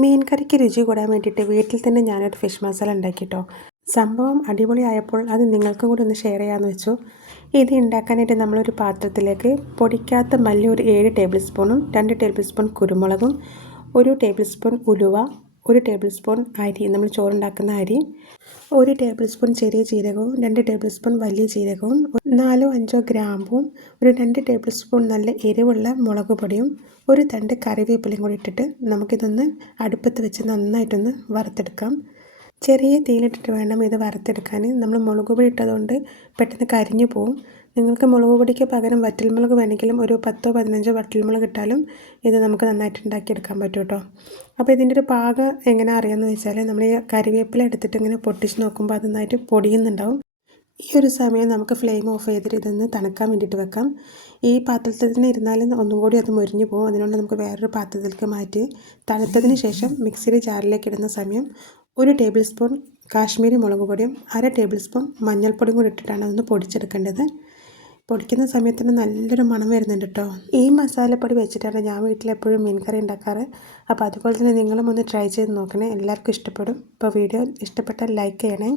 മീൻ കറിക്ക് രുചി കൂടാൻ വേണ്ടിയിട്ട് വീട്ടിൽ തന്നെ ഞാനൊരു ഫിഷ് മസാല ഉണ്ടാക്കിട്ടോ. സംഭവം അടിപൊളിയായപ്പോൾ അത് നിങ്ങൾക്കും കൂടി ഒന്ന് ഷെയർ ചെയ്യാമെന്ന് വെച്ചു. ഇത് ഉണ്ടാക്കാനായിട്ട് നമ്മളൊരു പാത്രത്തിലേക്ക് പൊടിക്കാത്ത മല്ലി ഒരു 7 ടേബിൾ സ്പൂണും 2 ടേബിൾ സ്പൂൺ കുരുമുളകും 1 ടേബിൾ സ്പൂൺ ഉലുവ 1 ടേബിൾ സ്പൂൺ അരി, നമ്മൾ ചോറുണ്ടാക്കുന്ന അരി, 1 ടേബിൾ സ്പൂൺ ചെറിയ ജീരകവും 2 ടേബിൾ സ്പൂൺ വലിയ ജീരകവും 4-5 ഗ്രാമ്പും 2 ടേബിൾ സ്പൂൺ നല്ല എരിവുള്ള മുളക് പൊടിയും ഒരു തണ്ട് കറിവേപ്പിലയും കൂടി ഇട്ടിട്ട് നമുക്കിതൊന്ന് അടുപ്പത്ത് വെച്ച് നന്നായിട്ടൊന്ന് വറുത്തെടുക്കാം. ചെറിയ തീയിലിട്ടിട്ട് വേണം ഇത് വറുത്തെടുക്കാൻ. നമ്മൾ മുളക് പൊടി ഇട്ടതുകൊണ്ട് പെട്ടെന്ന് കരിഞ്ഞു പോവും. നിങ്ങൾക്ക് മുളക് പൊടിക്ക് പകരം വറ്റൽമുളക് വേണമെങ്കിലും ഒരു 10-15 വറ്റൽമുളക് ഇട്ടാലും ഇത് നമുക്ക് നന്നായിട്ട് ഉണ്ടാക്കിയെടുക്കാൻ പറ്റും കേട്ടോ. അപ്പോൾ ഇതിൻ്റെ ഒരു പാകം എങ്ങനെ അറിയാമെന്ന് വെച്ചാൽ നമ്മൾ ഈ കറിവേപ്പില എടുത്തിട്ട് ഇങ്ങനെ പൊട്ടിച്ച് നോക്കുമ്പോൾ അത് നന്നായിട്ട് പൊടിയുന്നുണ്ടാവും. ഈ ഒരു സമയം നമുക്ക് ഫ്ലെയിം ഓഫ് ചെയ്തിട്ട് ഇതൊന്ന് തണുക്കാൻ വേണ്ടിയിട്ട് വെക്കാം. ഈ പാത്രത്തിൽ തന്നെ ഇരുന്നാലും ഒന്നും കൂടി അത് മുരിഞ്ഞു പോകും. അതിനുകൊണ്ട് നമുക്ക് വേറൊരു പാത്രത്തിലേക്ക് മാറ്റി തണുത്തതിന് ശേഷം മിക്സിയുടെ ജാറിലേക്ക് ഇടുന്ന സമയം 1 ടേബിൾ സ്പൂൺ കാശ്മീരി മുളക് പൊടിയും 1/2 ടേബിൾ സ്പൂൺ മഞ്ഞൾപ്പൊടിയും കൂടി ഇട്ടിട്ടാണ് അതൊന്ന് പൊടിച്ചെടുക്കേണ്ടത്. പൊടിക്കുന്ന സമയത്തിന് നല്ലൊരു മണം വരുന്നുണ്ട് കേട്ടോ. ഈ മസാലപ്പൊടി വെച്ചിട്ടാണ് ഞാൻ വീട്ടിലെപ്പോഴും മീൻ കറി ഉണ്ടാക്കാറ്. അപ്പോൾ അതുപോലെ തന്നെ നിങ്ങളും ഒന്ന് ട്രൈ ചെയ്ത് നോക്കണേ, എല്ലാവർക്കും ഇഷ്ടപ്പെടും. അപ്പോൾ വീഡിയോ ഇഷ്ടപ്പെട്ടാൽ ലൈക്ക് ചെയ്യണേ.